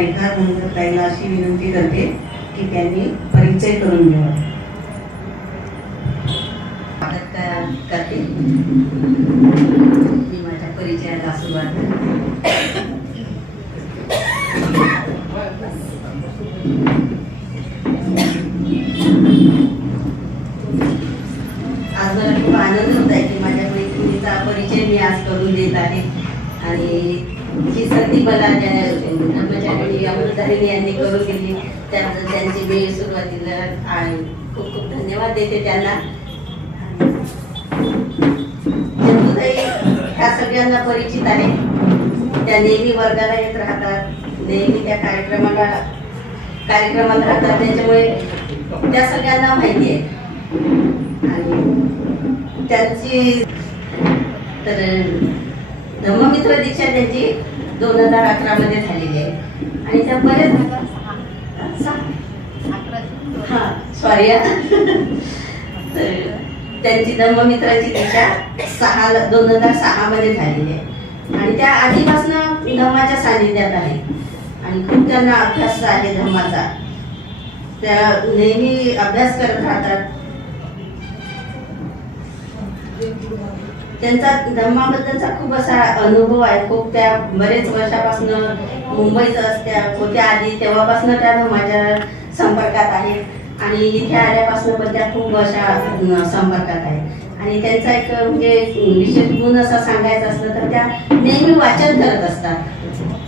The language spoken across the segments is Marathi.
रेखा ताईला अशी विनंती करते की त्यांनी परिचय करून घ्यावा. करते मी माझ्या परिचयाला सुरुवात. आज मला खूप आनंद होत आहे की माझ्या मैत्रिणीचा परिचय मी आज करून देत आहे आणि ही संधी मला ब्रह्मचारिणी अमृतारिणी यांनी करून दिली. त्यांची मी सुरुवातीला खूप खूप धन्यवाद देते त्यांना. चंदूताई ह्या सगळ्यांना परिचित आहे. त्या नेहमी वर्गाला येत राहतात, नेहमी त्या कार्यक्रमात राहतात, त्याच्यामुळे त्या सगळ्यांना माहिती आहे. आणि त्यांची तर धम्ममित्र दीक्षा त्यांची 2011 मध्ये झालेली आहे आणि त्या बरेच त्यांची धम्ममित्राची दीक्षा 2006 मध्ये झालेली आहे आणि त्या आधीपासून धम्माच्या सानिध्यात आहे आणि खूप त्यांना अभ्यास आहे धम्माचा. त्या नेहमी अभ्यास करत राहतात. त्यांचा धम्माबद्दलचा खूप असा अनुभव आहे. खूप त्या बरेच वर्षापासून मुंबईत होत्या आधी, तेव्हापासून त्या धम्माच्या संपर्कात आहेत आणि इथे आल्यापासून पण त्या खूप अशा संपर्कात आहेत. आणि त्यांचा एक म्हणजे विशेष गुण असा सांगायचा असलं तर त्या नेहमी वाचन करत असतात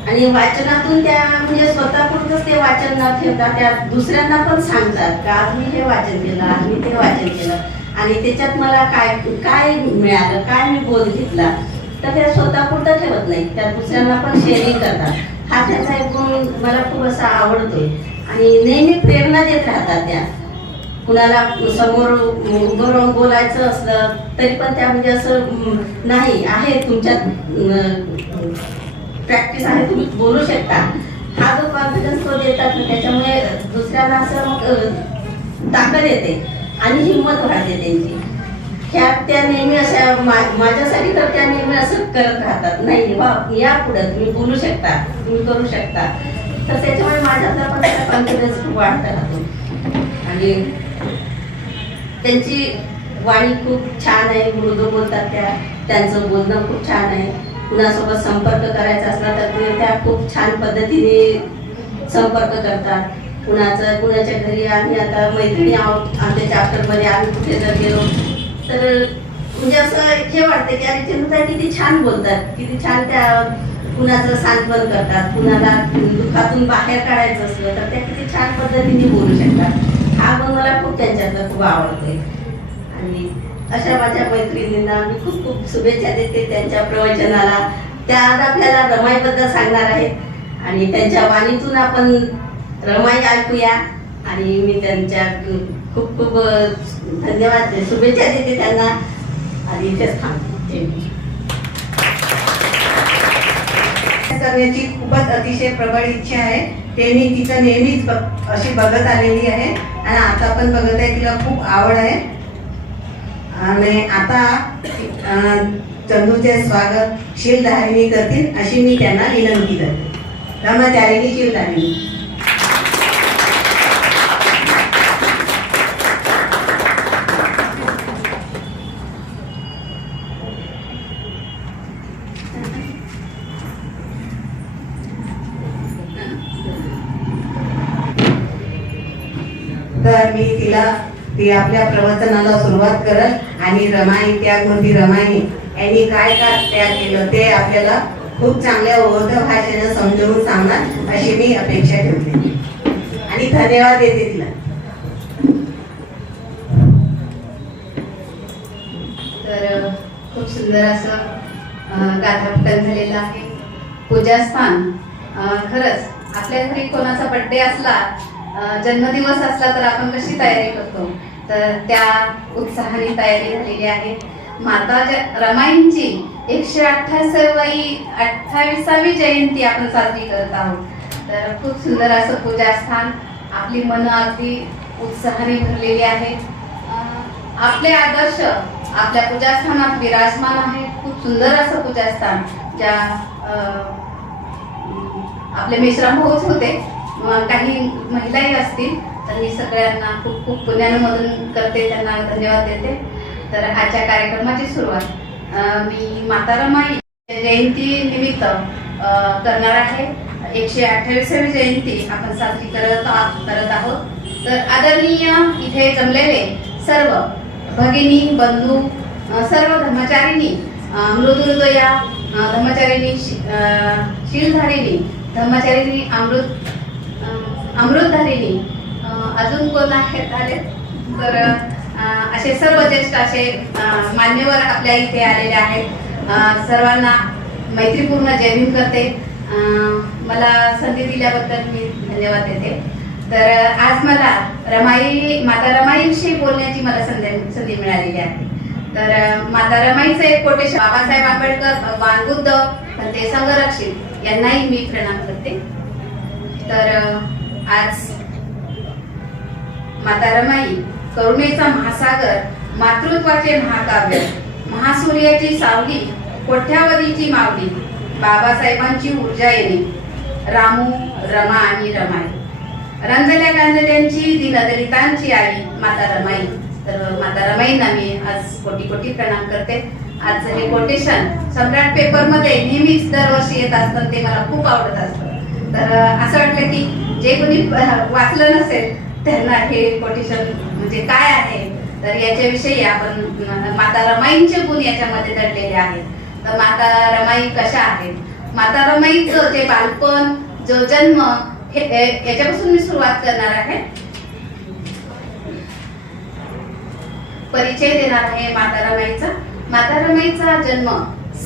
आणि वाचनातून त्या म्हणजे स्वतःपुरतंच ते वाचन न ठेवता त्या दुसऱ्यांना पण सांगतात का आज मी हे वाचन केलं, आज मी ते वाचन केलं आणि त्याच्यात मला काय काय मिळालं, काय मी बोध घेतला. तर त्या स्वतःपुरतं ठेवत नाही, त्या दुसऱ्यांना पण शेअरिंग करतात. हा त्याचा एक गुण मला खूप असा आवडतोय आणि नेहमी प्रेरणा देत राहतात. त्या कुणाला समोर उभं राहून बोलायचं असलं तरी पण त्या म्हणजे असं नाही आहे, तुमच्यात प्रॅक्टिस आहे, तुम्ही बोलू शकता, हा जो कॉन्फिडन्स तो देतात. त्याच्यामुळे दुसऱ्यांना असं मग ताकद येते आणि हिंमत वाढते त्यांची. त्या नेहमी अशा माझ्यासाठी तर त्या नेहमी असं करत राहतात, नाही वा या पुढे तुम्ही बोलू शकता, तुम्ही करू शकता. तर त्याच्यामुळे माझ्यातला पण त्याचा कॉन्फिडन्स खूप वाढता राहतो. आणि त्यांची वाणी खूप छान आहे, मृदू बोलतात त्यांचं बोलणं खूप छान आहे. कुणासोबत संपर्क करायचा असला तर त्या खूप छान पद्धतीने संपर्क करतात. कुणाच्या घरी आम्ही आता मैत्रिणी आहोत, आमच्या चॅप्टरमध्ये आम्ही कुठे जर गेलो तर म्हणजे असं हे वाटतं की अरे चंदूताई किती छान बोलतात, किती छान त्या कुणाचं सांत्वन करतात. कुणाला दुःखातून बाहेर काढायचं असलं तर त्या किती छान पद्धतीने बोलू शकतात. हा गुण मला खूप त्यांच्यातला खूप आवडतोय. आणि अशा माझ्या मैत्रिणींना मी खूप खूप शुभेच्छा देते त्यांच्या प्रवचनाला. त्या आज आपल्याला रमाईबद्दल सांगणार आहेत आणि त्यांच्या वाणीतून आपण रमाई ऐकूया. आणि मी त्यांच्या खूप खूप धन्यवाद शुभेच्छा देते त्यांना आणि इथेच थांबते. करण्याची खूपच अतिशय प्रबळ इच्छा आहे. ते मी तिचं नेहमीच अशी बघत आलेली आहे आणि आता पण बघत आहे. तिला खूप आवड आहे आणि आता चंदूचे स्वागत शीलधारिणी करतील अशी मी त्यांना विनंती करते. ब्रह्मचारिणी शीलधारिणी. तर मी ती आपल्या प्रवचनाला सुरुवात करल आणि रमाई त्यागमूर्ती रमाई यांनी काय काय त्याग केलं ते आपल्याला खूप चांगल्या ओढ भाषेने समजावून सांगणार अशी मी अपेक्षा ठेवते आणि धन्यवाद देते तिला. तर खूप सुंदर असं गाथापटन झालेलं आहे. पूजास्थान खरंच आपल्या घरी कोणाचा बर्थडे असला, जन्मदिवस असला तर आपण कशी तयारी करतो, तर त्या उत्साहाने तयारी झालेली आहे. माता रमाईंची 128वी जयंती आपण साजरी करत आहोत. तर खूप सुंदर असं पूजास्थान, आपली मन अगदी उत्साहाने भरलेली आहेत. आपले आदर्श आपल्या पूजास्थानात विराजमान आहे. खूप सुंदर असं पूजास्थान ज्या आपले मेश्राम भाऊच होते, काही महिलाही असतील, तर मी सगळ्यांना खूप खूप पुण्यामधून करते, त्यांना धन्यवाद देते. तर आजच्या कार्यक्रमाची सुरुवात मी माता रमाई जयंती निमित्त करणार आहे. 128वी जयंती आपण साजरी करत आहोत. तर आदरणीय इथे जमलेले सर्व भगिनी बंधू, सर्व धर्मचारिणी, मृदुहृदया धर्मचारिणी, शीलधारिणी धर्मचारिणी, अमृतधारिणी, अजून कोण आहेत आले तर असे सर्व ज्येष्ठ असे मान्यवर आपल्या इथे आलेले आहेत. सर्वांना मैत्रीपूर्ण जय भीम करते. मला संधी दिल्याबद्दल मी धन्यवाद देते. तर आज मला माता रमाईविषयी बोलण्याची मला संधी मिळालेली आहे. तर माता रमाईचं एक कोटेशन बाबासाहेब आंबेडकर, भगवान बुद्ध, ते संघरक्षित यांनाही मी प्रणाम करते. तर आज माता रमाई करुणेचा महासागर, मातृत्वाचे महाकाव्य, महासूर्याची सावली, कोट्यावधीची मावली, बाबासाहेबांची ऊर्जा येणे, रामू, रमा आणि रमाई, रंजल्या गांजल्यांची दीनदलितांची आई माता रमाई. तर माता रमाईंना मी आज कोटी कोटी प्रणाम करते. आज हे कोटेशन सम्राट पेपर मध्ये नेहमीच दरवर्षी येत असतं, ते मला खूप आवडत असतं. तर असं वाटलं की जे कोणी वाचलं नसेल त्यांना हे कोटेशन म्हणजे काय आहे, तर याच्याविषयी आपण माता रमाईंचे गुण याच्यामध्ये दडलेले आहेत. तर माता रमाई कशा आहेत, माता रमाईचं जे बालपण, जो जन्म, याच्यापासून मी सुरुवात करणार आहे. परिचय देणार आहे माता रमाईचा. माता रमाईचा जन्म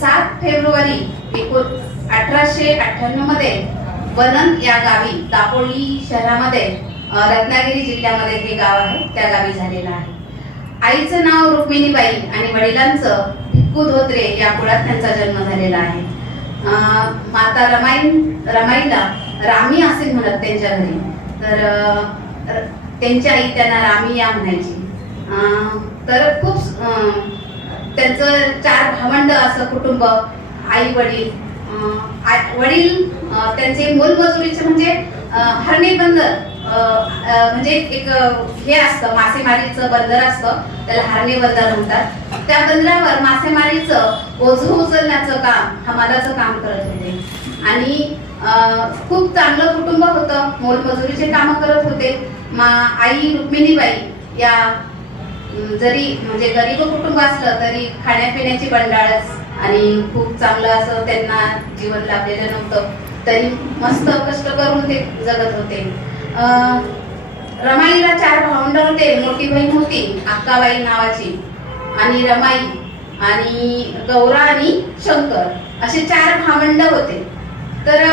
7 फेब्रुवारी 1898 मध्ये वनंत या गावी, दापोली शहरामध्ये, रत्नागिरी जिल्ह्यामध्ये हे गाव आहे, त्या गावी झालेला आहे. आईचं नाव रुक्मिणीबाई आणि वडिलांचं भिक्खू धोत्रे या कुळात त्यांचा जन्म झालेला आहे. माता रमाईला रामी असे म्हणत त्यांच्या घरी. तर त्यांची आई त्यांना रामी या म्हणायची. तर खूप त्यांचं 4 भावंड असं कुटुंब, आई वडील, वडील त्यांचे मोलमजुरीचे म्हणजे हरणे बंदर, म्हणजे एक हे असतं, मासेमारीचं बंदर असतं, त्याला हरणे बंदर म्हणतात. त्या बंदरावर मासेमारीचं ओझं उचलण्याचं काम, हमालाचं काम करत होते. आणि खूप चांगलं कुटुंब होतं, मोलमजुरीचे काम करत होते. आई रुक्मिणीबाई या जरी म्हणजे गरीब कुटुंब असलं तरी खाण्यापिण्याची बंडाळच आणि खूप चांगलं असं त्यांना जीवन लाभलेलं नव्हतं, तरी मस्त कष्ट करून ते जगत होते. रमाईला 4 भावंड होते. मोठी बहीण होती अक्काबाई नावाची, आणि रमाई आणि गौरा आणि शंकर असे 4 भावंड होते. तर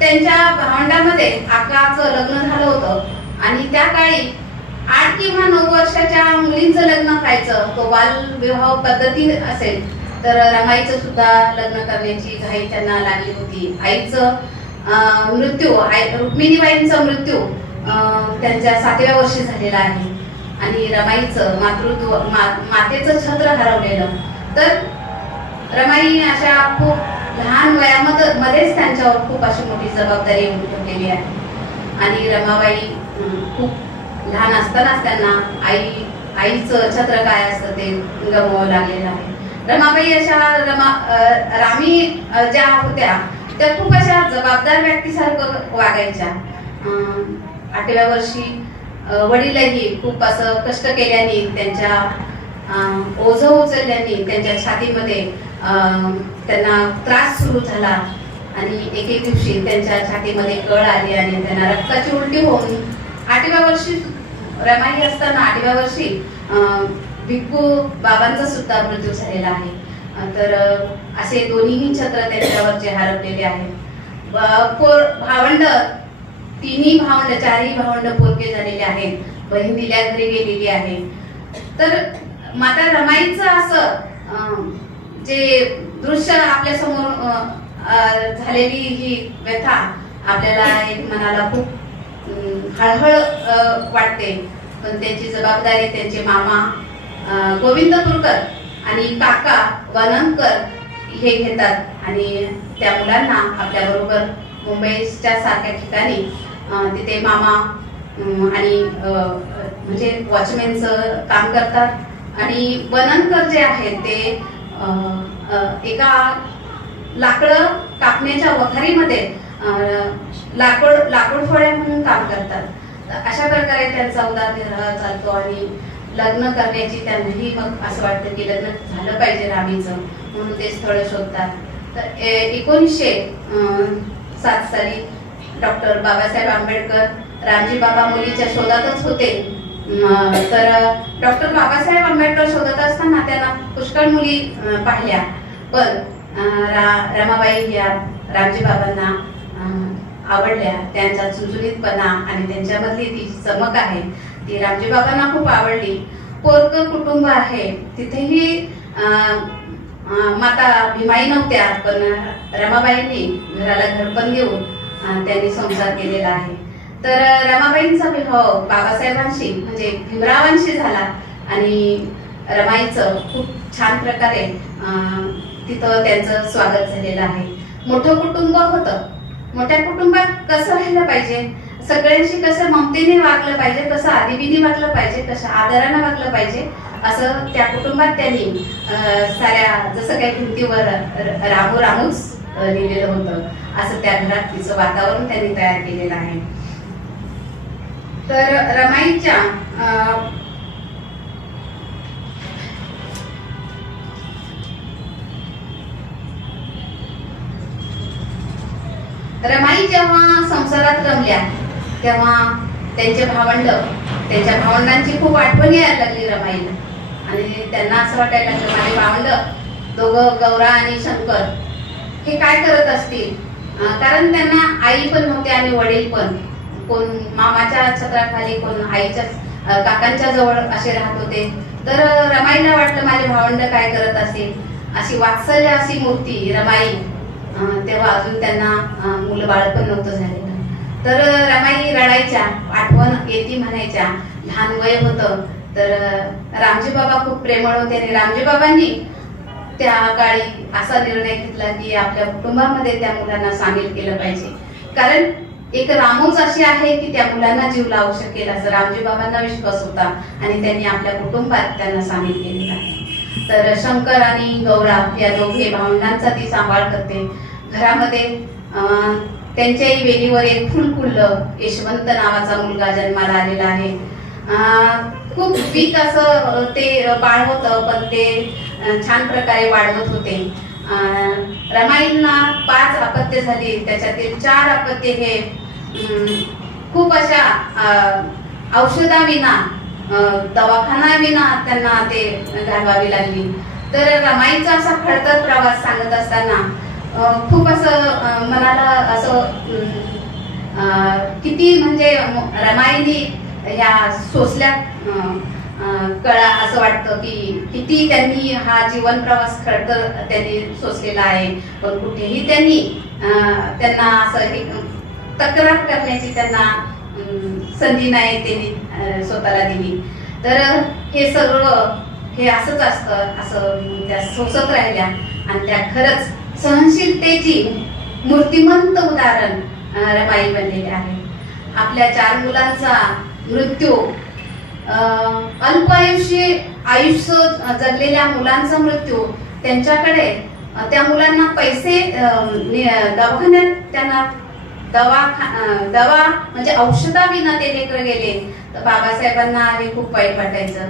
त्यांच्या भावंडामध्ये अक्काचं लग्न झालं होतं, आणि त्या काळी 8 किंवा 9 वर्षाच्या मुलींचं लग्न व्हायचं, तो बालविवाह पद्धती असेल. तर रमाईचं सुद्धा लग्न करण्याची घाई त्यांना लागली होती. आईचं मृत्यू, रुक्मिणीबाईंचा मृत्यू त्यांच्या 7व्या वर्षी झालेला आहे, आणि रमाईचं मातेचं छत्र हरवलेलं. तर रमाई अशा खूप लहान वयामध्येच त्यांच्यावर खूप अशी मोठी जबाबदारी ठेवलेली आहे. आणि रमाबाई खूप लहान असतानाच त्यांना आईचं छत्र काय असतं ते गमवावं लागलेलं आहे. रमाबाई अशा रामी ज्या होत्या त्या खूप अशा जबाबदार व्यक्तीसारखं वागायच्या. 8व्या वर्षी वडीलही खूप असं कष्ट केल्याने, त्यांच्या ओझं उचलल्याने त्यांच्या छातीमध्ये त्यांना त्रास सुरू झाला, आणि एक दिवशी त्यांच्या छातीमध्ये कळ आली आणि त्यांना रक्ताची उलटी होऊन 8व्या वर्षी, रमाई असताना 8व्या वर्षी भिक्खू बाबांचा सुद्धा मृत्यू झालेला आहे. तर असे दोन्ही छत्र त्यांच्यावरचे हरवलेले आहेत. भावंड, 4ही भावंड पोरके झालेले आहेत. बहीण दिल्या घरी गेलेली आहे. तर माता रमाईचं असं जे दृश्य आपल्या समोर झालेली ही व्यथा आपल्याला एक मनाला खूप हळहळ वाटते. पण त्यांची जबाबदारी त्यांचे मामा गोविंदपूरकर आणि काका वनंतकर हे घेतात, आणि त्या मुलांना आपल्या बरोबर मुंबईच्या सारख्या ठिकाणी तिथे मामा आणि म्हणजे वॉचमॅनचं काम करतात आणि बननकर जे आहेत ते एका लाकडं कापण्याच्या वखारीमध्ये लाकूड फळे म्हणून काम करतात. अशा प्रकारे त्यांचा उदरनिर्वाह चालतो आणि लग्न करण्याची त्यांनाही मग असं वाटतं की लग्न झालं पाहिजे रामीचं, म्हणून ते स्थळ शोधतात. तर 1907 साली डॉक्टर बाबासाहेब आंबेडकर रामजी बाबा मुलीच्या शोधातच होते. तर डॉक्टर बाबासाहेब आंबेडकर शोधत असताना त्यांना पुष्कळ मुली पाहिल्या, पण रमाबाई या रामजी बाबांना आवडल्या. त्यांचा चुणचुणीतपणा आणि त्यांच्यामधली ती चमक आहे ती रामजी बाबांना खूप आवडली. पोरकं कुटुंब आहे, तिथेही माता भीमाई नव्हत्या, पण रमाबाईंनी घराला घरपण देऊन त्यांनी संसार केलेला आहे. तर रमाबाईंचा विवाह बाबासाहेबांशी म्हणजे भीमरावांशी झाला आणि रमाईचं खूप छान प्रकारे तिथं त्यांचं स्वागत झालेलं आहे. मोठं कुटुंब होतं. मोठ्या कुटुंबात कसं राहिलं पाहिजे, सगळ्यांशी कसं ममतेने वागलं पाहिजे, कसं आदिबीने वागलं पाहिजे, कसं आदरानं वागलं पाहिजे, असं त्या कुटुंबात त्यांनी साऱ्या जसं काही भिंतीवर रामू रामूच लिहिलेलं होतं, असं त्या घरात तिचं वातावरण त्यांनी तयार केलेलं आहे. तर रमाईच्या रमाई जेव्हा संसारात रमल्या तेव्हा त्यांच्या भावंडांची खूप आठवण यायला लागली रमाईला आणि त्यांना असं वाटायला लागलं माझे भावंड दोघं गौरा आणि शंकर हे काय करत असतील, कारण त्यांना आई पण नव्हती आणि वडील पण, कोण मामाच्या छत्राखाली कोण आईच्या काकांच्या जवळ असे राहत होते. तर रमाईला वाटलं माझे भावंड काय करत असेल, अशी वात्सल्य अशी मूर्ती रमाई. तेव्हा अजून त्यांना मुलं बाळ पण नव्हतं झालेलं. तर रमाई रडायच्या, आठवण येते म्हणायच्या. लहान वय होतं. तर रामजी बाबा खूप प्रेमळ होते आणि रामजी बाबांनी त्या काळी असा निर्णय घेतला की आपल्या कुटुंबामध्ये त्या मुलांना सामील केलं पाहिजे, कारण एक रामूच अशी आहे की त्या मुलांना जीव लावू शकेल असं रामजी बाबांना विश्वास होता आणि त्यांनी आपल्या कुटुंबात त्यांना सामील केलेलं आहे. तर शंकर आणि गौरा या दोघे भावंडांचा ती सांभाळ करते. घरामध्ये त्यांच्याही वेलीवर एक फुल फुललं, यशवंत नावाचा मुलगा जन्माला आलेला आहे. खूप वीक असं ते बाळ होतं, पण ते छान प्रकारे वाढवत होते. रमाईंना 5 अपत्य झाली, त्याच्यातील 4 अपत्य हे खूप अशा औषधाविना दवाखाना विना त्यांना ते घालवावी लागली. तर रमाईचा असा खडतर प्रवास सांगत असताना खूप असं मनाला असं किती म्हणजे रमाईनी ह्या सोसल्या कळा असं वाटतं की किती त्यांनी हा जीवन प्रवास खडतर त्यांनी सोसलेला आहे, पण कुठेही त्यांना असं तक्रार करण्याची त्यांना संधी नाही त्यांनी स्वतःला दिली. तर हे सगळं हे असंच असतं असं त्या सोसत राहिल्या आणि त्या खरंच सहनशीलतेची मूर्तिमंत उदाहरण रमाई बनलेले आहे. आपल्या 4 मुलांचा मृत्यू, अल्प आयुष्य जगलेल्या मुलांचा मृत्यू, त्यांच्याकडे त्या मुलांना पैसे दवाखान्यात त्यांना दवा म्हणजे औषधाविना ते लेकरं गेले तर बाबासाहेबांना हे खूप वाईट वाटायचं.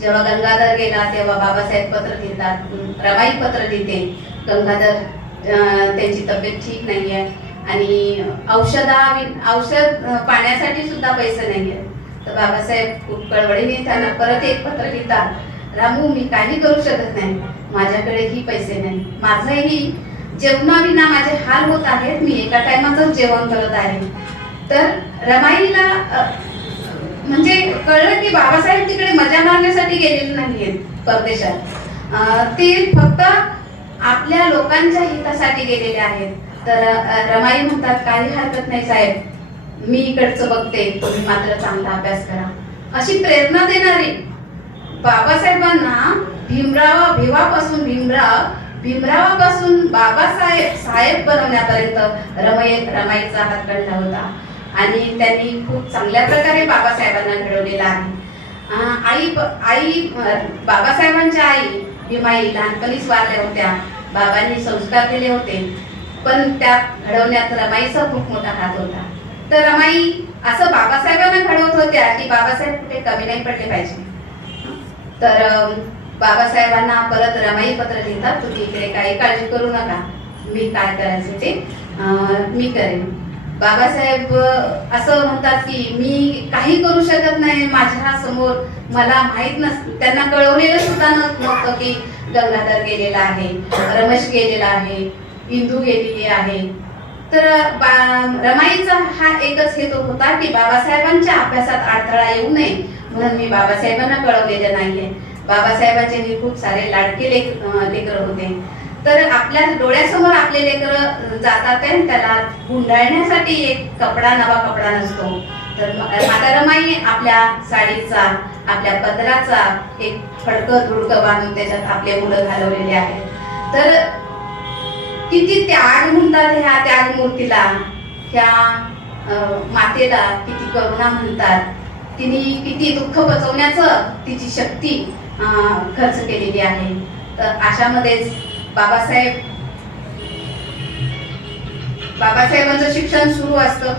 जेव्हा गंगाधर गेला तेव्हा बाबासाहेब पत्र लिहितात, रमाई पत्र लिहिते, गंगाधर त्यांची तब्येत ठीक नाहीये आणि औषध पाण्यासाठी सुद्धा पैसे नाहीये. तर बाबासाहेब खूप कळवळीने त्यांना परत एक पत्र लिहितात, रामू मी काही करू शकत नाही, माझ्याकडेही पैसे नाही, माझंही जेवणाविना माझे हाल होत आहेत, मी एका टायमाचंच जेवण करत आहे. तर रमाईला म्हणजे कळलं की बाबासाहेब तिकडे मजा मारण्यासाठी गेलेले नाहीयेत परदेशात, ते फक्त आपल्या लोकांच्या हितासाठी गेलेले आहेत. तर रमाई म्हणतात काही हरकत नाही साहेब, मी इकडचं बघते, तुम्ही मात्र चांगला अभ्यास करा. अशी प्रेरणा देणारी बाबासाहेबांना भिवापासून भीमराव भीमरावापासून साहेब बनवण्यापर्यंत रमाईचा हातखंडा होता आणि त्यांनी खूप चांगल्या प्रकारे बाबासाहेबांना घडवलेला आहे. बाबासाहेबांच्या आई भीमाई लहानपणीच वारल्या होत्या. बाबांनी संस्कार दिले होते, पण त्या घडवण्यात रमाईचा खूप मोठा हात होता. तर रमाई असं बाबासाहेबांना घडवत होत्या की बाबासाहेब कुठे कमी नाही पडले पाहिजे. तर बाबासाहेबांना परत रमाई पत्र लिहितात, तुम्ही इकडे काही काळजी करू नका, मी काय करायचं ते मी करेन. बाबासाहेब असं म्हणतात की मी काही करू शकत नाही, माझ्या समोर मला माहित त्यांना कळवलेलं सुद्धा नव्हतं की गंगाधर गेलेला आहे, रमेश गेलेला आहे, इंदू गेलेली आहे. तर रमाईचा हा एकच हेतू होता की बाबासाहेबांच्या अभ्यासात अडथळा येऊ नये म्हणून मी बाबासाहेबांना कळवलेलं नाहीये. बाबासाहेबांचे हे खूप सारे लाडके लेकर होते. तर आपल्या डोळ्यासमोर आपले लेकर जातात आणि त्याला गुंडाळण्यासाठी एक नवा कपडा नसतो. तर माता रमाई आपल्या साडीचा, आपल्या पदराचा एक फडकं तुडकं बांधून त्याच्यात आपले मुलं घालवलेले आहेत. तर किती त्याग म्हणतात ह्या त्याग मूर्तीला, ह्या मातेला किती करुणा म्हणतात. तिने किती दुःख पचवण्याचं तिची शक्ती खर्च केलेली आहे. तर अशामध्येच बाबासाहेबांचं शिक्षण सुरू असतं.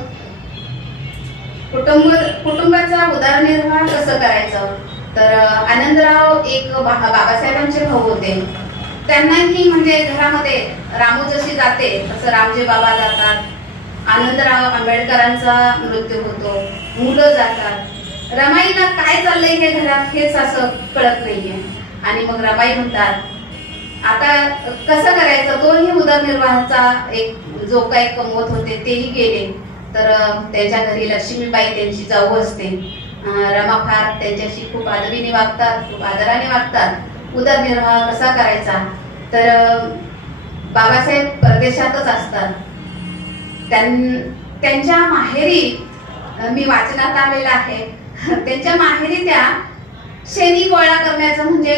कुटुंबाचा उदरनिर्वाह कसं करायचं. तर आनंदराव एक बाबासाहेबांचे भाऊ होते. त्यांनाही म्हणजे घरामध्ये रामू जशी जाते तसं रामजी बाबा जातात. आनंदराव आंबेडकरांचा मृत्यू होतो, मुलं जातात. रमाईला काय चाललंय हे घरात हेच असं कळत नाहीये. आणि मग रमाई म्हणतात आता कसं करायचं. तोही उदरनिर्वाहाचा एक जो काही कमवत होते तेही गेले. तर त्यांच्या घरी लक्ष्मीबाई त्यांची जाऊ असते. रमा फार त्यांच्याशी खूप आदरीने वागतात, खूप आदराने वागतात. उदरनिर्वाह कसा करायचा. तर बाबासाहेब परदेशातच असतात. त्यांच्या माहेरी मी वाचनात आलेला आहे, त्यांच्या माहेरी त्या शेणी गोळा करण्याचं म्हणजे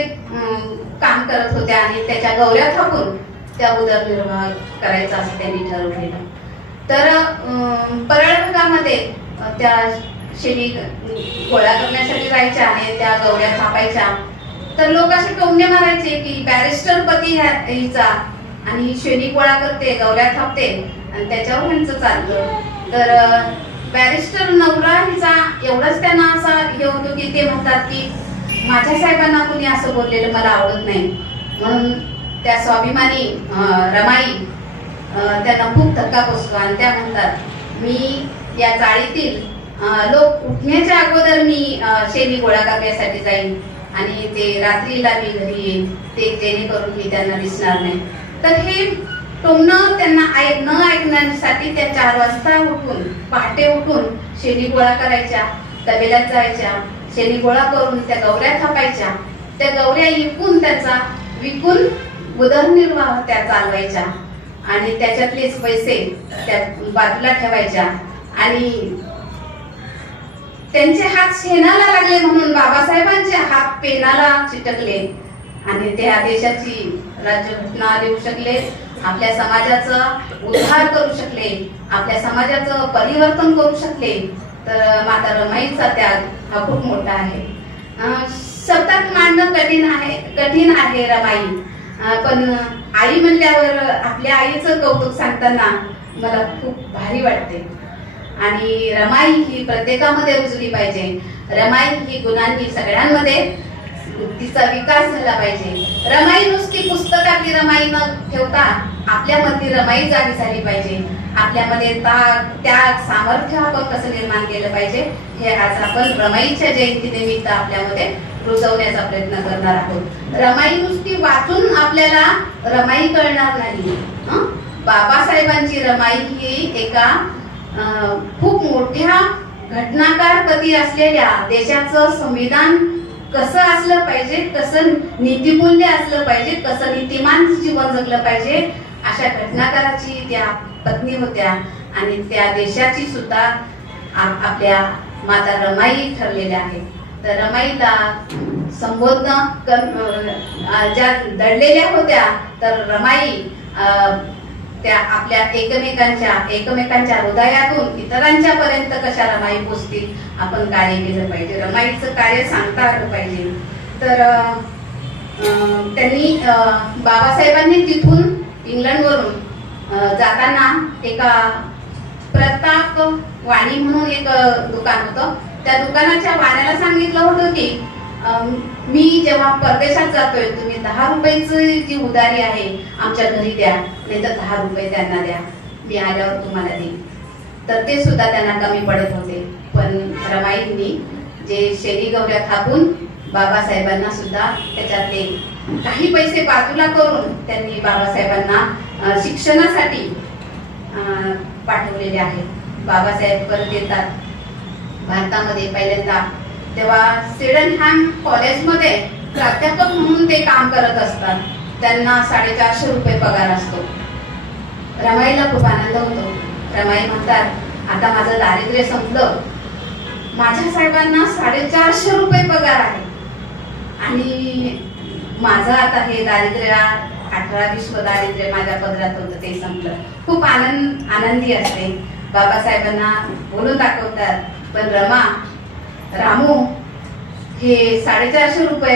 काम करत होत्या आणि त्याच्या गौऱ्या थापून त्या उदरनिर्वाह करायचा असं त्यांनी ठरवलेलं. तर परळ भागामध्ये त्या शेणी गोळा करण्यासाठी जायच्या आणि त्या गौऱ्या थापायच्या. तर लोक असे टोमणे मारायचे की बॅरिस्टर पती हिचा आणि ही शेणी गोळा करते, गौऱ्या थापते आणि त्याच्यावर ह्यांचं चालतं. तर बॅरिस्टर नवरा हिचा एवढंच त्यांना असं हे होतं की ते म्हणतात की माझ्या साहेबांना कुणी असं बोललेलं मला आवडत नाही. म्हणून त्या स्वाभिमानी रमाई त्यांना खूप धक्का बसतो आणि त्या म्हणतात मी या चाळीतील लोक उठण्याच्या अगोदर मी शेणी गोळा करण्यासाठी जाईन आणि ते रात्रीला मी घरी येईन, ते जेणेकरून मी त्यांना दिसणार नाही. तर हे टोमणं त्यांना न ऐकण्यासाठी त्या 4 वाजता उठून, पहाटे उठून शेणी गोळा करायच्या, तबेल्यात जायच्या, शेणी गोळा करून त्या गौऱ्या थापायच्या. त्या गौऱ्या विकून उदरनिर्वाह त्या चालवायच्या आणि त्याच्यातलेच पैसे त्या बाजूला ठेवायच्या. आणि त्यांचे हात शेणाला लागले म्हणून बाबासाहेबांचे हात पेनाला चिटकले आणि त्या देशाची राज्यघटना लिहू शकले, आपल्या समाजाचा उद्धार करू शकले, आपल्या समाजाचं परिवर्तन करू शकले. तर माता रमाईचा त्याग हा खूप मोठा आहे. शब्दात मांडणं कठीण आहे रमाई. पण आई म्हणल्यावर आपल्या आईचं कौतुक सांगताना मला खूप भारी वाटते. आणि रमाई ही प्रत्येकामध्ये रुजली पाहिजे. रमाई ही गुणांनी सगळ्यांमध्ये तिचा विकास झाला पाहिजे. रमाई नुसती पुस्तकातली रमाई न ठेवता आपल्यामध्ये रमाई जागी झाली पाहिजे. आपल्यामध्ये त्याग, सामर्थ्य आपण कसं निर्माण केलं पाहिजे हे आज आपण रमाईच्या जयंतीनिमित्त आपल्यामध्ये रुजवण्याचा प्रयत्न करणार आहोत. रमाई नुसती वाचून आपल्याला रमाई कळणार नाही. बाबासाहेबांची रमाई ही एका खूप मोठ्या घटनाकारपती असलेल्या देशाचं संविधान कसं असलं पाहिजे, कसं नीतिमूल्य असलं पाहिजे, कसं नीतिमान जीवन जगलं पाहिजे अशा घटनाकाराची त्या पत्नी होत्या. आणि त्या देशाची सुद्धा आपल्या माता रमाई ठरलेल्या आहेत. तर रमाईला संबोधन ज्या दडलेल्या होत्या तर रमाई त्या आपल्या एकमेकांच्या हृदयातून इतरांच्या पर्यंत कशा रमाई पोचतील आपण कार्य केलं पाहिजे, रमाईचं कार्य सांगता आलं पाहिजे. तर त्यांनी बाबासाहेबांनी तिथून इंग्लंडवरून जाताना एका प्रताप वाणी म्हणून एक दुकान होतं, त्या दुकानाच्या वाण्याला सांगितलं होतं की मी जेव्हा परदेशात जातोय तुम्ही 10 रुपयाची जी उधारी आहे आमच्या घरी द्या, नाही तर 10 रुपये त्यांना द्या, मी आल्यावर तुम्हाला देईन. तर ते सुद्धा त्यांना कमी पडत होते. पण रमाईंनी जे शेरी गवऱ्या थापून बाबासाहेबांना सुद्धा त्याच्यातले काही पैसे बाजूला करून त्यांनी बाबासाहेबांना शिक्षणासाठी पाठवलेले आहेत. बाबासाहेब परत येतात भारतामध्ये पहिल्यांदा, तेव्हा सिडनहॅम कॉलेजमध्ये प्राध्यापक म्हणून ते काम करत असतात. त्यांना 450 रुपये पगार असतो. रमाईला खूप आनंद होतो. रमाई म्हणतात आता माझं दारिद्र्य संपलं, माझ्या साहेबांना 450 रुपये पगार आहे आणि माझं आता हे दारिद्र्य 18-20 दारिद्र्य माझ्या पदरात होतं ते संपलं. खूप आनंदी असते. बाबासाहेबांना बोलून दाखवतात, पण रामू हे 450 रुपये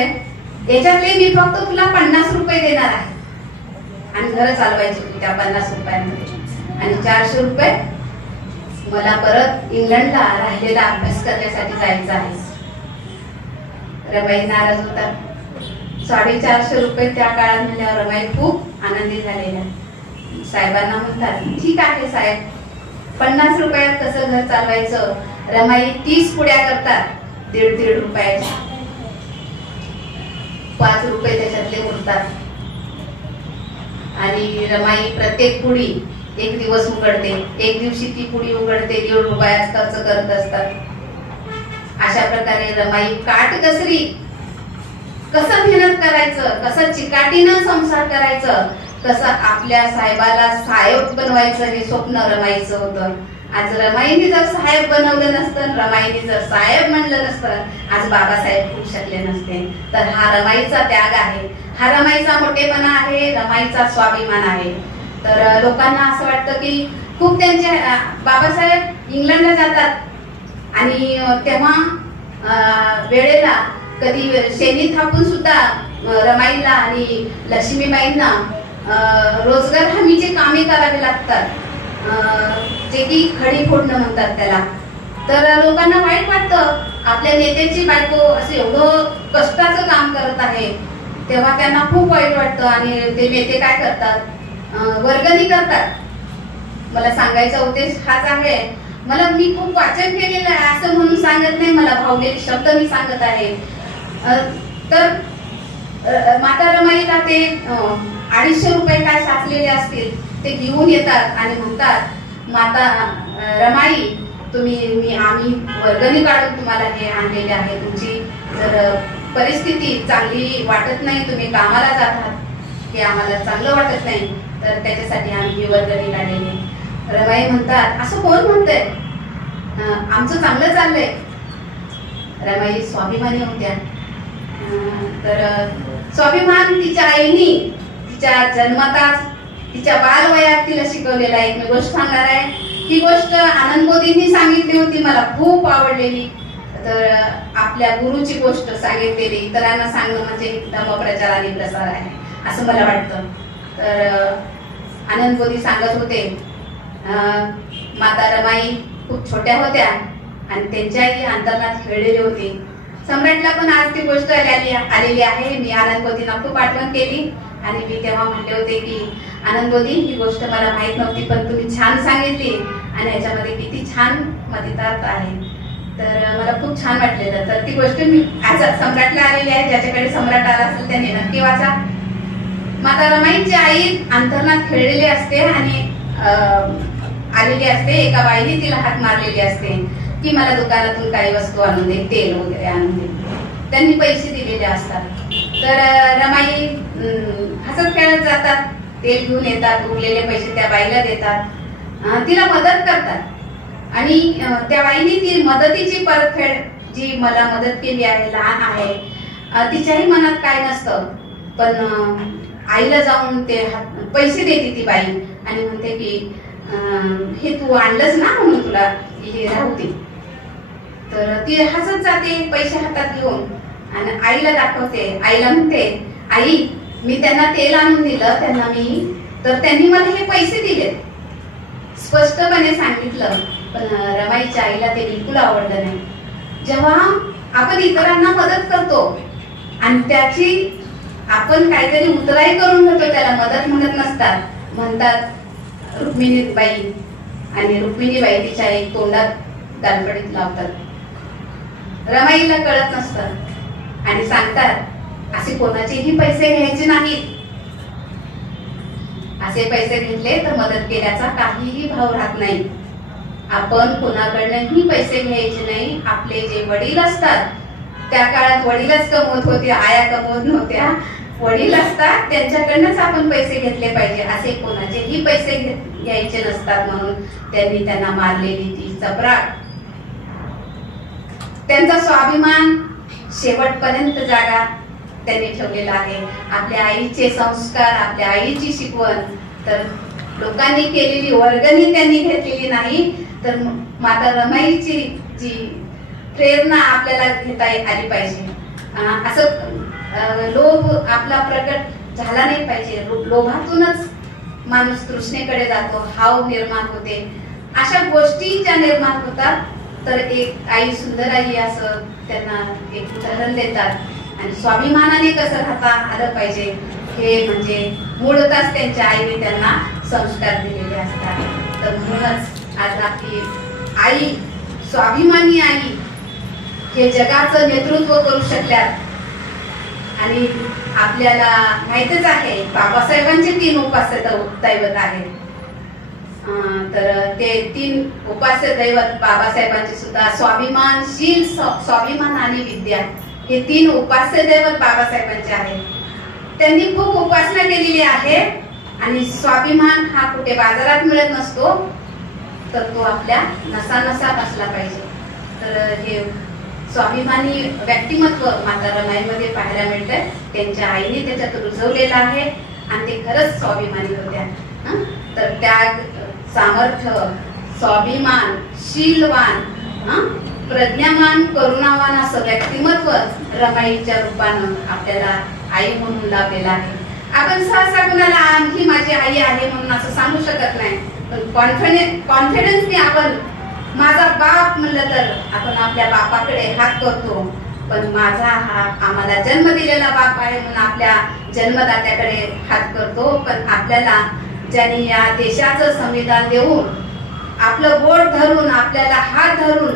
याच्यातले मी फक्त तुला 50 रुपये देणार आहे आणि घर चालवायचे त्या 50 रुपयांमध्ये आणि 400 रुपये मला परत इंग्लंडला राहिलेला अभ्यास करण्यासाठी जायचं आहे. रमाई नाराज होतात. 450 रुपये त्या काळात मिळाल्यावर रमाई खूप आनंदी झालेल्या. साहेबांना म्हणतात ठीक आहे साहेब, 50 रुपयात कसं घर चालवायचं. रमाई 30 पुड्या करतात 1.5 रुपयाच्या. 5 रुपये त्याच्यातले उरतात आणि रमाई प्रत्येक पुडी एक दिवस उघडते. एक दिवशी ती पुडी उघडते 1.5 रुपयात खर्च करत असतात. अशा प्रकारे रमाई काटकसरी कसं मेहनत करायचं, कसं चिकाटीनं संसार करायचं, कसं आपल्या साहेबाला साहेब बनवायचं हे स्वप्न रमाईचं होतं. आज रमाईने जर साहेब बनवलं नसतं, रमाईने जर साहेब म्हणलं नसतं, आज बाबासाहेब होऊ शकले नसते. तर हा रमाईचा त्याग आहे, हा रमाईचा मोठेपणा आहे, रमाईचा स्वाभिमान आहे. तर लोकांना असं वाटतं की खूप त्यांचे बाबासाहेब इंग्लंडला जातात आणि तेव्हा वेळेला कधी शेणी थापून सुद्धा रमाईला आणि लक्ष्मीबाईंना रोजगार हमीची कामे करावी लागतात, जे की खडी फोडणं म्हणतात त्याला. तर लोकांना वाईट वाटतं आपल्या नेत्याची बायको असं एवढं कष्टाचं काम करत आहे, तेव्हा त्यांना खूप वाईट वाटतं आणि ते नेते काय करतात, वर्गणी करतात. मला सांगायचा उद्देश हाच आहे. मला मी खूप वाचन केलेलं आहे असं म्हणून सांगत नाही, मला भावलेले शब्द मी सांगत आहे. तर माता रमाईला ते 250 रुपये काय साचलेले असतील ते घेऊन येतात आणि म्हणतात माता रमाई आम्ही वर्गणी काढून तुम्हाला हे आणलेले आहे. तुमची जर परिस्थिती चांगली वाटत नाही, तुम्ही कामाला जातात हे आम्हाला चांगलं वाटत नाही, तर त्याच्यासाठी आम्ही ही वर्गणी काढलेली. रमाई म्हणतात असं कोण म्हणतंय, आमचं चांगलं चाललंय. रमाई स्वाभिमानी होत्या. तर स्वाभिमान तिच्या आईनी तिच्या जन्मताच तिच्या बालवयात तिला शिकवलेला एक मी गोष्ट सांगणार आहे. ही गोष्ट आनंद मोदींनी सांगितली होती, मला खूप आवडलेली. तर आपल्या गुरुची गोष्ट सांगितलेली इतरांना सांगणं म्हणजे धर्मप्रचार आणि प्रसार आहे असं मला वाटतं. तर आनंद मोदी सांगत होते माता रमाई खूप छोट्या होत्या आणि त्यांच्याही अंतर्नात खेळलेले होते. सम्राटला पण आज ती गोष्ट आलेली आहे. मी आनंद मोदींना खूप आठवण केली आणि मी तेव्हा म्हणले होते की आनंद मोदी ही गोष्ट मला माहित नव्हती, पण तुम्ही छान सांगितली आणि याच्यामध्ये किती छान मतितार्थ आहे. तर मला खूप छान वाटलेलं. तर ती गोष्ट मी आज सम्राटला आलेली आहे. ज्याच्याकडे सम्राट आला असेल त्याने नक्की वाचा. माता रमाईची आई अंतर्नात खेळलेली असते आणि आलेली असते. एका बाईने तिला हात मारलेली असते की मला दुकानातून काही वस्तू आणून दे, तेल वगैरे आणून दे. त्यांनी पैसे दिलेले असतात. तर रमाई हसत खेळत जातात, तेल घेऊन येतात, उरलेले पैसे त्या बाईला देतात, तिला मदत करतात आणि त्या बाईने ती मदतीची परतफेड जी मला मदत केली आहे, लहान आहे, तिच्याही मनात काय नसतं, पण आईला जाऊन ते पैसे देते ती बाई आणि म्हणते की हे तू आणलंच ना म्हणून तुला हे राहते. तर ती हसत जाते पैसे हातात घेऊन आणि आईला दाखवते. आईला म्हणते, आई मी त्यांना तेल आणून दिलं त्यांना मी, तर त्यांनी मला हे पैसे दिले. स्पष्टपणे सांगितलं. पण रमाईच्या आईला ते बिलकुल आवडलं नाही. जेव्हा आपण इतरांना मदत करतो आणि त्याची आपण काहीतरी उतराई करून घेतो, त्याला मदत म्हणत नसतात. म्हणतात रुक्मिणीबाई, आणि रुक्मिणीबाई तिच्या एक तोंडात गालपडीत लावतात. रमाईला कळत नसतं आणि सांगतात असे कोणाचेही पैसे घ्यायचे नाहीत. असे पैसे घेतले तर मदत केल्याचा काहीही भाव राहत नाही. आपण कोणाकडनंही पैसे घ्यायचे नाही. आपले जे वडील असतात, त्या काळात वडीलच कमवत होते, आया कमवत नव्हत्या. वडील असतात त्यांच्याकडनंच आपण पैसे घेतले पाहिजे. असे कोणाचेही पैसे घ्यायचे नसतात म्हणून त्यांनी त्यांना मारलेली ती चपराक. त्यांचा स्वाभिमान शेवटपर्यंत जागा त्यांनी ठेवलेला आहे. आपल्या आईचे संस्कार, आपल्या आईची शिकवण, तर लोकांनी केलेली वर्गणी त्यांनी घेतलेली नाही, तर माता रमाईची जी प्रेरणा आपल्याला घेता आली पाहिजे. असं लोभ आपला प्रकट झाला नाही पाहिजे. लोभातूनच माणूस तृष्णेकडे जातो, हाव निर्माण होते. अशा गोष्टी ज्या निर्माण होतात, तर एक आई सुंदर आई असं त्यांना एक उदाहरण देतात. आणि स्वाभिमानाने कसं राहता आलं पाहिजे हे म्हणजे मूळतःच त्यांच्या आईने त्यांना संस्कार दिलेले असतात. तर म्हणूनच आज आपली आई, स्वाभिमानी आई, हे जगाचं नेतृत्व करू शकल्यात. आणि आपल्याला माहितच आहे बाबासाहेबांचे 3 उपास्य दैवत आहेत. तर ते 3 उपास्य दैवत बाबासाहेबांचे सुद्धा स्वाभिमानशील, स्वाभिमान आणि विद्या, हे 3 उपास्य दैवत बाबासाहेबांचे आहेत. त्यांनी खूप उपासना केलेली आहे. आणि स्वाभिमान हा कुठे बाजारात मिळत नसतो, तर तो आपल्या नसानसात असला पाहिजे. तर हे स्वाभिमानी व्यक्तिमत्व माता रमाईमध्ये पाहायला मिळतंय. त्यांच्या आईने त्याच्यात रुजवलेलं आहे आणि ते खरंच स्वाभिमानी होत्या. तर त्याग, सामर्थ्य, स्वाभिमान, शीलवान, प्रज्ञावान, करुणावान असं व्यक्तिमत्व रमाईच्या रूपानं आपल्याला आई म्हणून लाभलेलं आहे. आपण सहसा कुणाला आणखी माझी आई आहे म्हणून असं सांगू शकत नाही. पण कॉन्फिडन्सने आपण माझा बाप म्हणलं तर आपण आपल्या बापाकडे हात करतो. पण माझा हा आम्हाला जन्म दिलेला बाप आहे म्हणून आपल्या जन्मदात्याकडे हात करतो. पण आपल्याला ज्यांनी या देशाचं संविधान देऊन, आपलं बोट धरून, आपल्याला हात धरून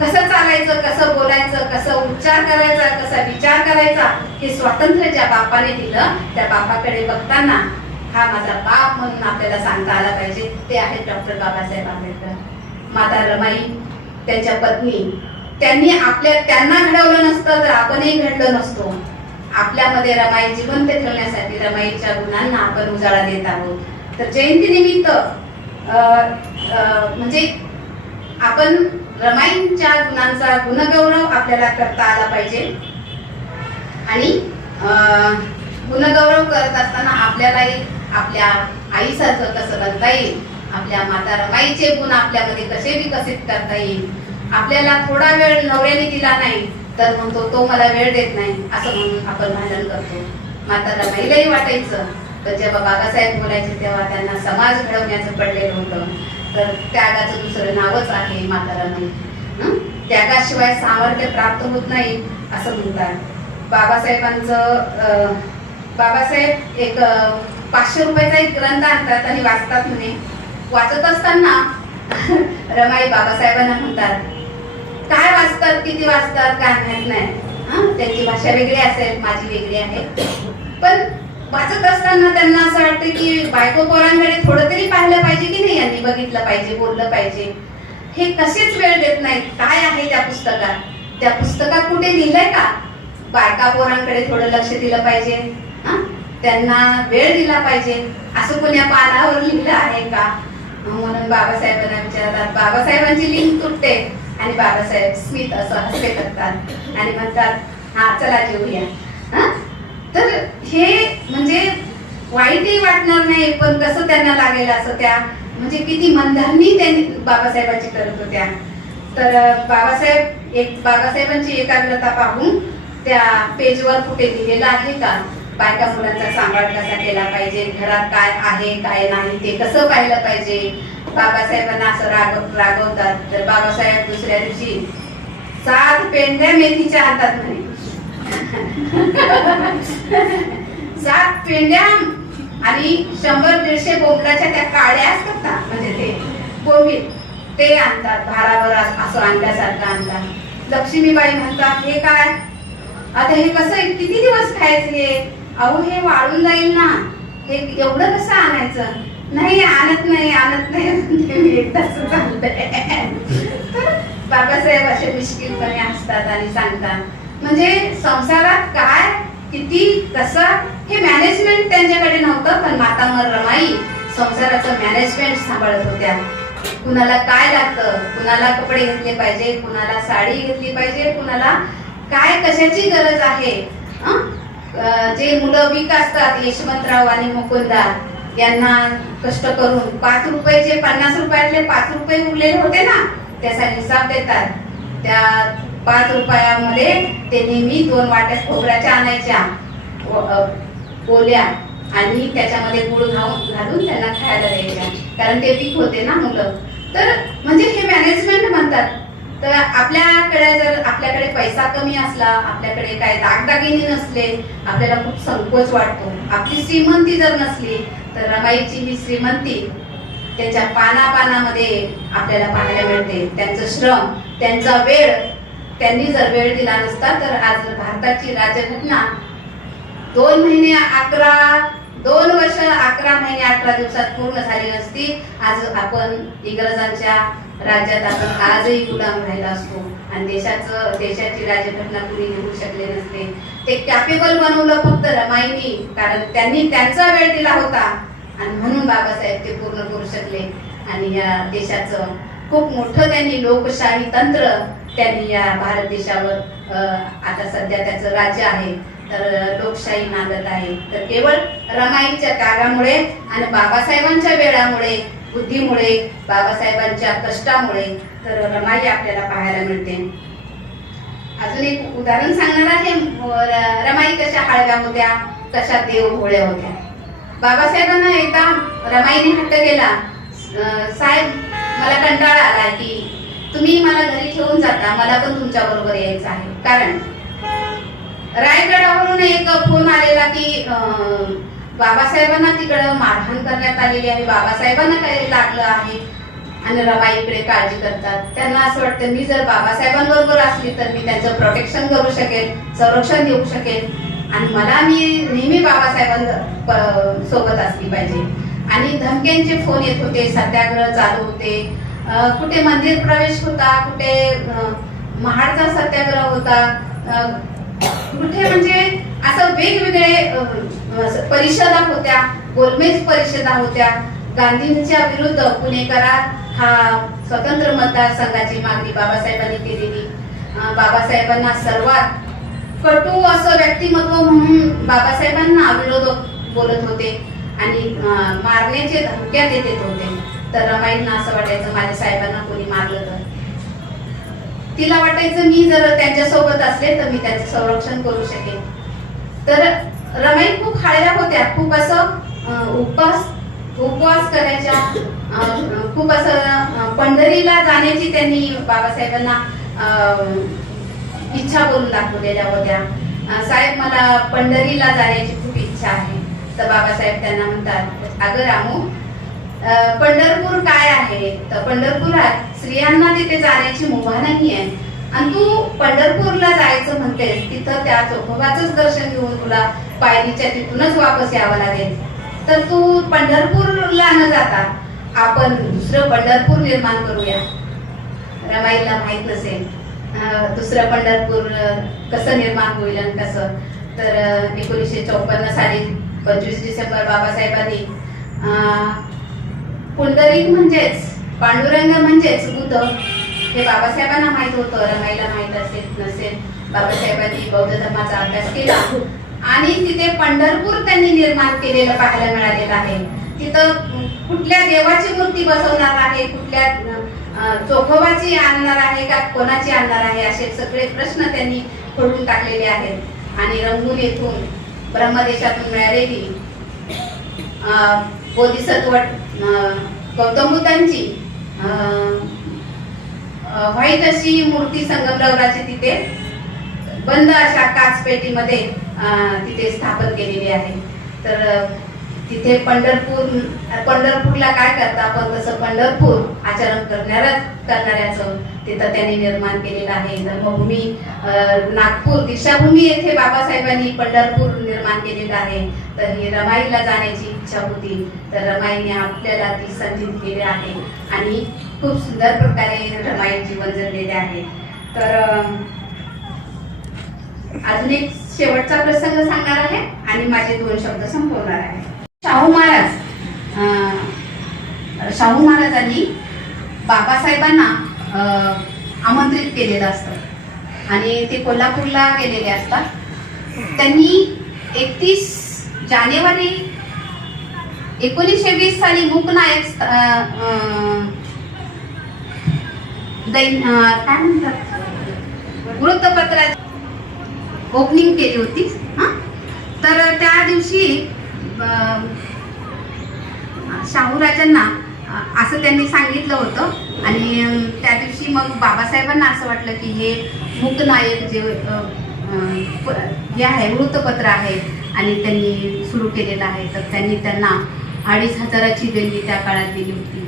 कसं चालायचं, कसं बोलायचं, कसं उच्चार करायचा, कसा विचार करायचा, हे स्वातंत्र्य ज्या बापाने दिलं, त्या बापाकडे बघताना हा माझा बाप म्हणून आपल्याला सांगता आला पाहिजे. ते आहेत डॉक्टर बाबासाहेब आंबेडकर. माता रमाई, त्यांच्या पत्नी, त्यांनी त्यांना घडवलं नसतं तर आपणही घडलो नसतो. आपल्यामध्ये रमाई जिवंत ठेवण्यासाठी रमाईच्या गुणांना आपण उजाळा देत आहोत. तर जयंती निमित्त म्हणजे आपण रमाईंच्या गुणांचा गुणगौरव आपल्याला करता आला पाहिजे. आणि गुणगौरव करत असताना आपल्यालाही आपल्या आईसारखं कसं बनता येईल, आपल्या माता रमाईचे गुण आपल्यामध्ये कसे विकसित करता येईल. आपल्याला थोडा वेळ नवऱ्याने दिला नाही तर म्हणतो तो मला वेळ देत नाही असं म्हणून आपण भांडण करतो. माता रमाईलाही वाटायचं, पण जेव्हा बाबासाहेब बोलायचे तेव्हा त्यांना समाज घडवण्याचं पडलेलं होतं. तर त्यागाचं दुसरं नावच आहे माता रमाई. त्यागाशिवाय सामर्थ्य प्राप्त होत नाही असं म्हणतात. बाबासाहेब एक 500 रुपयाचा एक ग्रंथ आणतात आणि वाचतात म्हणे. वाचत असताना रमाई बाबासाहेबांना म्हणतात, काय वाचतात, किती वाचतात, काय माहित नाही. त्यांची भाषा वेगळी असेल, माझी वेगळी आहे. पण वाचत असताना त्यांना असं वाटतं की बायको पोरांकडे थोडं तरी पाहिलं पाहिजे की नाही, यांनी बघितलं पाहिजे, बोललं पाहिजे. हे कसेच वेळ देत नाहीत. काय आहे त्या पुस्तकात? त्या पुस्तकात कुठे लिहिलंय का बायका पोरांकडे थोडं लक्ष दिलं पाहिजे, त्यांना वेळ दिला पाहिजे, असं कोण्या पानावर लिहिलं आहे का? म्हणून बाबासाहेबांना विचारतात. बाबासाहेबांची लिंक तुटते आणि बाबासाहेब स्मित असं हसले करतात आणि म्हणतात, हा चला जेवूया. तर हे म्हणजे वाईटही वाटणार नाही, पण कसं त्यांना लागेल असं त्या म्हणजे किती मनधरणी त्यांनी बाबासाहेबांची करत होत्या. तर बाबासाहेबांची एकाग्रता पाहून त्या पेजवर कुठे दिलेलं आहे का बायका मुलांचा सांभाळ कसा केला पाहिजे, घरात काय आहे काय नाही ते कसं पाहिलं पाहिजे. बाबासाहेबांना असं रागवतात तर बाबासाहेब दुसऱ्या दिवशी 7 पेंढ्या मेथीच्या हातात म्हणे. 7 पेंढ्या आणि 100-150 बोंबलाच्या त्या काड्या असतात ना, म्हणजे ते बोंबील ते आणतात, भाराभर असं आणल्यासारखं आणतात. लक्ष्मीबाई म्हणतात हे काय आता, हे कसं किती दिवस खायचं हे, अहो हे वाळून जाईल ना, हे एवढं कसं आणायचं. नाही आणत नाही मी एकदाच चालतंय. बाबासाहेब असे मिश्किलपणे असतात आणि सांगतात म्हणजे संसारात काय किती कसं हे मॅनेजमेंट त्यांच्याकडे नव्हतं, पण मातामर रमाई संसाराचं मॅनेजमेंट सांभाळत होत्या. कुणाला काय लागतं, कुणाला कपडे घेतले पाहिजे, कुणाला साडी घेतली पाहिजे, कुणाला काय कशाची गरज आहे. जे मुलं वीक असतात, यशवंतराव आणि मुकुंदा यांना कष्ट करून 5 रुपयाचे 50 रुपयातले 5 रुपये उरलेले होते ना, त्याचा हिसाब देतात. त्या 5 रुपयामध्ये ते नेहमी 2 वाट्या खोबऱ्याच्या आणायच्या ओल्या आणि त्याच्यामध्ये गुळ घालून त्यांना खायला द्यायच्या, कारण ते वीक होते ना मुलं. तर म्हणजे हे मॅनेजमेंट म्हणतात. तर आपल्याकडे पैसा कमी असला, आपल्याकडे काय दागदागिने नसले, आपल्याला खूप संकोच वाटतो. आपली श्रीमंती जर नसली तर रमाईची ही श्रीमंती त्याच्या पानापानामध्ये आपल्याला पाहायला मिळते. त्यांचं श्रम, त्यांचा वेळ, त्यांनी जर वेळ दिला नसता तर आज भारताची राज्यघटना 2 वर्ष 11 महिने 18 दिवसात पूर्ण झाली नसती. आज आपण इंग्रजांच्या राज्यात आपण आजही गुलाम राहिला असतो आणि देशाची राज्यघटना कुणी लिहू शकले नसते. ते कॅपेबल बनवलं फक्त रमाईनी, कारण त्यांनी त्यांचा वेळ दिला होता आणि म्हणून बाबासाहेब ते पूर्ण करू शकले. आणि या देशाचं खूप मोठं त्यांनी लोकशाही तंत्र त्यांनी या भारत देशावर आता सध्या त्याचं राज्य आहे तर लोकशाही नांदत आहे. तर केवळ रमाईच्या त्यागामुळे आणि बाबासाहेबांच्या वेळामुळे, बुद्धीमुळे, बाबासाहेबांच्या कष्टामुळे तर रमाई आपल्याला पाहायला मिळते. अजून एक उदाहरण सांगणार आहे. रमाई कशा हळव्या होत्या, कशा देव भोळ्या होत्या. बाबासाहेबांना एकदा रमाईने हट्ट केला, साहेब मला कंटाळा आला की तुम्ही मला घरी ठेवून जाता, मला पण तुमच्या बरोबर यायचं आहे. कारण रायगडावरून एक फोन आलेला की बाबासाहेबांना तिकडं मारहाण करण्यात आलेली आहे, बाबासाहेबांना काही लागलं आहे आणि रमाईकडे काळजी करतात. त्यांना असं वाटतं मी जर बाबासाहेबांबरोबर असली तर मी त्यांचं प्रोटेक्शन करू शकेल, संरक्षण देऊ शकेल आणि मी नेहमी बाबासाहेबांसोबत असली पाहिजे. आणि धमक्यांचे फोन येत होते, सत्याग्रह चालू होते, कुठे मंदिर प्रवेश होता, कुठे महाडचा सत्याग्रह होता, कुठे म्हणजे असं वेगवेगळे परिषदा होत्या, गोलमेज परिषदा होत्या. गांधींच्या विरुद्ध पुणेकरात हा स्वतंत्र मतदारसंघाची मागणी बाबासाहेबांनी केलेली. बाबासाहेबांना सर्वात कटू असं व्यक्तिमत्व म्हणून बाबासाहेबांना विरोधक बोलत होते आणि मारण्याचे धमक्या देत होते. तर रमाईंना असं वाटायचं माझ्या साहेबांना कोणी मारलं तर, तिला वाटायचं मी जर त्यांच्यासोबत असले तर मी त्यांचं संरक्षण करू शकेन. तर रमाई खूप हळव्या होत्या, खूप असं उपवास करायच्या, खूप असं पंढरीला जाण्याची त्यांनी बाबासाहेबांना इच्छा बोलून दाखवलेल्या होत्या. साहेब मला पंढरीला जाण्याची खूप इच्छा आहे. तर बाबासाहेब त्यांना म्हणतात अगं रामू, पंढरपूर काय आहे तर पंढरपुरात स्त्रियांना तिथे जाण्याची मुभा नाही आहे आणि तू पंढरपूरला जायचं म्हणतेस, तिथं त्या चोखोबाचंच दर्शन घेऊन तुला पायरीच्या तिथूनच वापस यावं लागेल. तर तू पंढरपूरला न जाता आपण दुसरं पंढरपूर निर्माण करूया. रमाईला माहित नसेल दुसरं पंढरपूर कसं निर्माण होईल आणि कसं. तर 1954 साली 25 डिसेंबर बाबासाहेबांनी पुंडलिक म्हणजेच पांडुरंग म्हणजेच बुद्ध हे बाबासाहेबांना माहित होतं, रमाईला माहित असेल नसेल. बाबासाहेबांनी बौद्ध धर्माचा अभ्यास केला आणि तिथे पंढरपूर त्यांनी निर्माण केलेलं पाहायला मिळालेलं आहे. तिथं कुठल्या देवाची मूर्ती बसवणार आहे, कुठल्या चोखोबाची आणणार आहे का कोणाची आणणार आहे, असे सगळे प्रश्न त्यांनी खोडून टाकलेले आहेत. आणि रंगून येथून ब्रह्मदेशातून मिळालेली बोधिसत्व गौतम बुद्धांची व्हाईट अशी मूर्ती संगमरवराची तिथे बंद अशा काच पेटीमध्ये तिथे स्थापन केलेली आहे. तर तिथे पंढरपूरला काय करता आपण तसं पंढरपूर आचरण करणाऱ्याचं तिथं त्यांनी निर्माण केलेलं आहे. धर्मभूमी नागपूर दीक्षाभूमी येथे बाबासाहेबांनी पंढरपूर निर्माण केलेलं आहे. तर ही रमाईला जाण्याची इच्छा होती, तर रमाईने आपल्याला ती संधी दिलेली आहे आणि खूप सुंदर प्रकारे रमाई जीवन जगलेले आहे. तर अजून एक शेवटचा प्रसंग सांगणार आहे आणि माझे 2 शब्द संपवणार आहे. शाहू महाराजांनी बाबासाहेबांना आमंत्रित केलेलं असतं आणि ते कोल्हापूरला गेलेले असतात. त्यांनी 31 जानेवारी 1920 साली मूकनायक काय म्हणतात वृत्तपत्राची ओपनिंग केली होती. तर त्या दिवशी शाहूराजांना असं त्यांनी सांगितलं होतं आणि त्या दिवशी मग बाबासाहेबांना असं वाटलं की हे मूकनायक जे हे आहे वृत्तपत्र आहे आणि त्यांनी सुरू केलेलं आहे, तर त्यांनी त्यांना 2500ची देणगी त्या काळात दिली होती.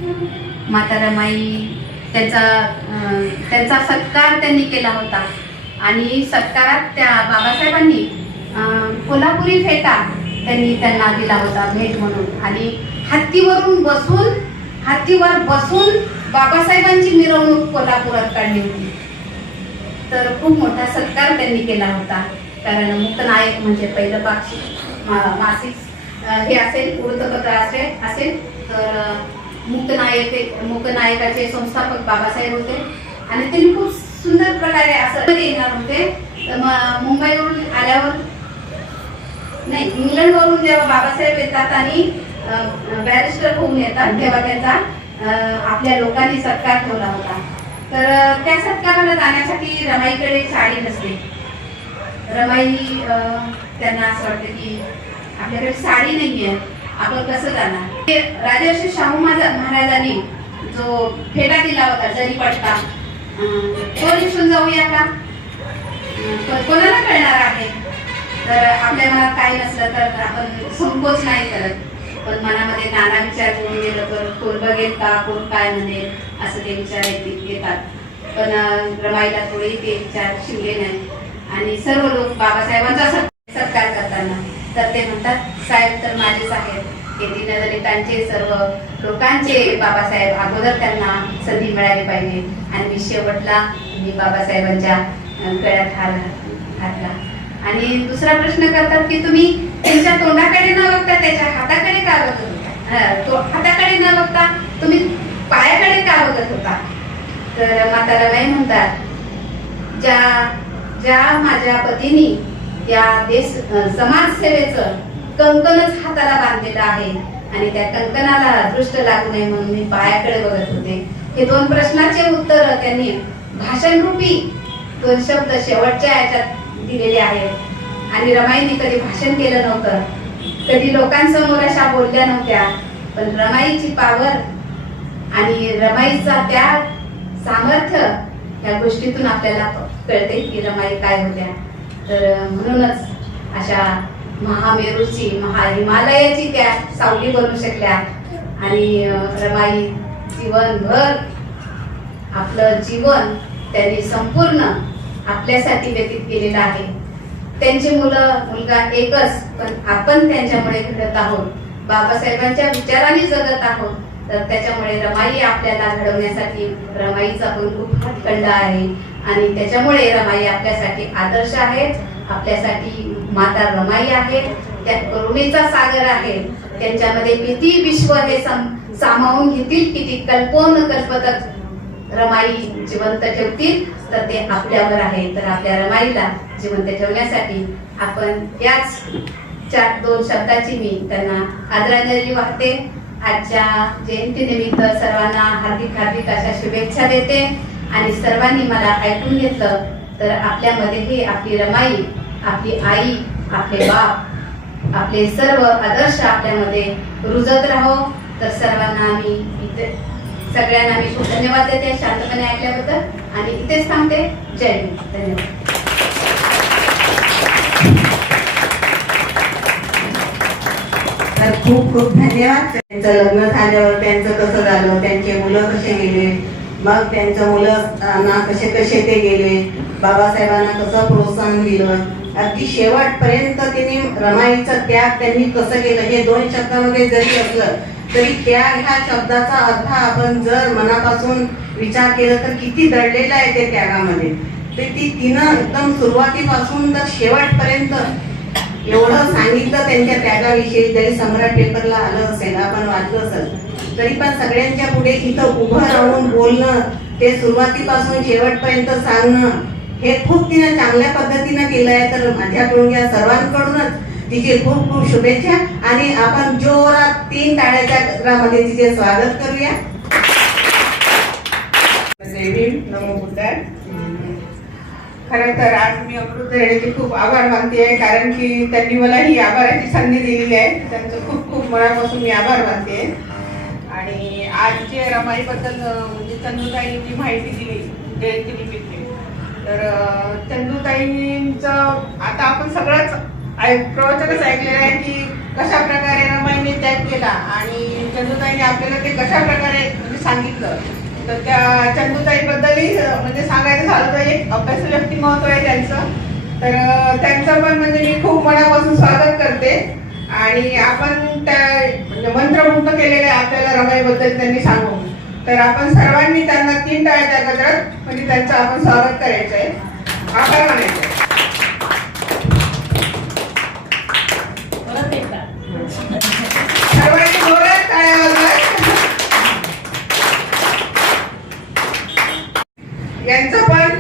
माता रमाई त्यांचा सत्कार त्यांनी केला होता आणि सत्कारात त्या बाबासाहेबांनी कोल्हापुरी फेटा त्यांनी त्यांना दिला होता भेट म्हणून. आणि हत्तीवर बसून बाबासाहेबांची मिरवणूक कोल्हापुरात काढली होती. तर खूप मोठा सत्कार त्यांनी केला होता. कारण मूकनायक म्हणजे पहिलं मासिक हे असेल वृत्तपत्र असेल तर मूकनायकाचे संस्थापक बाबासाहेब होते आणि त्यांनी खूप सुंदर प्रकारे असं येणार होते. तर मुंबईवरून आल्यावर नाही इंग्लंडवरून जेव्हा बाबासाहेब येतात आणि बॅरिस्टर होऊन येतात तेव्हा त्यांचा आपल्या लोकांनी सत्कार ठेवला होता. तर त्या सत्काराला जाण्यासाठी रमाईकडे साडी नसते. रमाई त्यांना असं वाटतं की आपल्याकडे साडी नाहीये, आपण कसं जाणार. राजर्षी शाहू महाराजांनी जो फेटा दिला होता जरीपट्टा तो निघून जाऊया का, कोणाला कळणार आहे. तर आपल्या मनात काही नसलं तर आपण संकोच नाही करत, पण मनामध्ये नाना विचार घेऊन गेलं तर कोण बघेल का, कोण काय म्हणेल असं ते विचार येतात. पण रमाईला थोडे ते विचार शिवले नाही आणि सर्व लोक बाबासाहेबांचा सत्कार करताना तर ते म्हणतात साहेब तर माझेच आहेत. हे दीनदलितांचे सर्व लोकांचे बाबासाहेब अगोदर त्यांना संधी मिळाली पाहिजे आणि मी शेवटला मी बाबासाहेबांच्या गळ्यात हार घातला. आणि दुसरा प्रश्न करतात की तुम्ही त्यांच्या तोंडाकडे न बघता त्याच्या हाताकडे का बघत होता, हाताकडे न बघता तुम्ही पायाकडे का बघत होता. तर माता रमाई म्हणतात ज्या माझ्या पतीनी या समाजसेवेचं कंकणच हाताला बांधलेलं आहे आणि त्या कंकणाला दृष्ट लागू नये म्हणून मी पायाकडे बघत होते. हे 2 प्रश्नाचे उत्तर त्यांनी भाषणरूपी 2 शब्द शेवटच्या याच्यात दिलेले आहेत. आणि रमाईने कधी भाषण केलं नव्हतं, कधी लोकांसमोर अशा बोलल्या नव्हत्या, पण रमाईची पावर आणि रमाईचा त्या सामर्थ्य या गोष्टीतून आपल्याला कळते की रमाई काय होत्या. तर म्हणूनच अशा महामेरूची हिमालयाची त्या सावली बनू शकल्या आणि रमाई जीवनभर आपलं जीवन त्यांनी संपूर्ण आपल्यासाठी व्यतीत केलेलं आहे. त्यांची मुलगा एकच, पण आपण त्यांच्यामुळे घडत आहोत, बाबासाहेबांच्या विचारांनी जगत आहोत. तर त्याच्यामुळे रमाई आपल्याला घडवण्यासाठी रमाईचा पण खूप हातखंडा आहे आणि त्याच्यामुळे रमाई आपल्यासाठी आदर्श आहेत, आपल्यासाठी माता रमाई आहे, त्या करुणेचा सागर आहे. त्यांच्यामध्ये किती विश्व हे सामावून घेतील, किती कल्पोन कल्पतक रमाई जिवंत ठेवतील तर ते आपल्यावर आहे. तर आपल्या रमाईला जिवंत ठेवण्यासाठी आपण याच 2 शब्दाची मी त्यांना आदरांजली वाहते. आजच्या जयंतीनिमित्त सर्वांना हार्दिक हार्दिक अशा शुभेच्छा देते. आणि सर्वांनी मला ऐकून घेतलं तर आपल्यामध्येही आपली रमाई, आपली आई, आपले बाप, आपले सर्व आदर्श आपल्यामध्ये रुजत राहो. तर सर्वांना मी इथे सगळ्यांना मी खूप धन्यवाद देते शांतपणे ऐकल्याबद्दल आणि इथेच थांबते. जय हिंद. धन्यवाद. तर खूप खूप धन्यवाद. त्यांचं लग्न झाल्यावर त्यांचं कसं झालं, त्यांचे मुलं कसे गेले, मग त्यांच्या मुलांना कसे कसे ते गेले, बाबासाहेबांना कसं प्रोत्साहन दिलं, अगदी शेवटपर्यंत त्यांनी रमाईचा त्याग त्यांनी कसं केलं हे 2 शब्दामध्ये जरी असलं तरी त्याग ह्या शब्दाचा अर्थ आपण जर मनापासून विचार केला तर किती दडलेला आहे ते त्यागामध्ये. ते तिनं एकदम सुरुवातीपासून तर शेवटपर्यंत एवढं सांगितलं त्यांच्या त्यागाविषयी. जरी सम्राट पेपरला आलं असेल, आपण वाचलं असेल, तरी पण सगळ्यांच्या पुढे इथं उभं राहून बोलणं, ते सुरुवातीपासून शेवटपर्यंत सांगणं, हे खूप तिनं चांगल्या पद्धतीनं केलं आहे. तर माझ्याकडून या सर्वांकडूनच तिचे खूप खूप शुभेच्छा. आणि आपण जोरात 3 टाळ्याच्या गजरामध्ये तिचे स्वागत करूया. जय भीम, नमो बुद्धाय. खरं तर आज मी अमृत रेड्डीचे खूप आभार मानते आहे, कारण की त्यांनी मला ही आभाराची संधी दिलेली आहे. त्यांचं खूप खूप मनापासून मी आभार मानते. आणि आज जे रमाईबद्दल म्हणजे चंदूताईंची माहिती दिली जयंतीनिमित्त, तर चंदूताईंचं आता आपण सगळंच प्रवचनच ऐकलेलं आहे की कशा प्रकारे रमाईने त्याग केला आणि चंदूताईने आपल्याला ते कशा प्रकारे म्हणजे सांगितलं. तर त्या चंदूताईबद्दलही म्हणजे सांगायचं झालं तर एक अभ्यास व्यक्तिमत्व आहे त्यांचं. तर त्यांचं पण म्हणजे मी खूप मनापासून स्वागत करते. आणि आपण त्या म्हणजे मंत्रमुग्ध केलेले आपल्याला रमाईबद्दल त्यांनी सांगून, तर आपण सर्वांनी त्यांना 3 टाळ्याच्या गजरात म्हणजे त्यांचं आपण स्वागत करायचं आहे, आभार मानायचे. सर्वांनी जोरात टाळ्या वाजवा. यांचं पण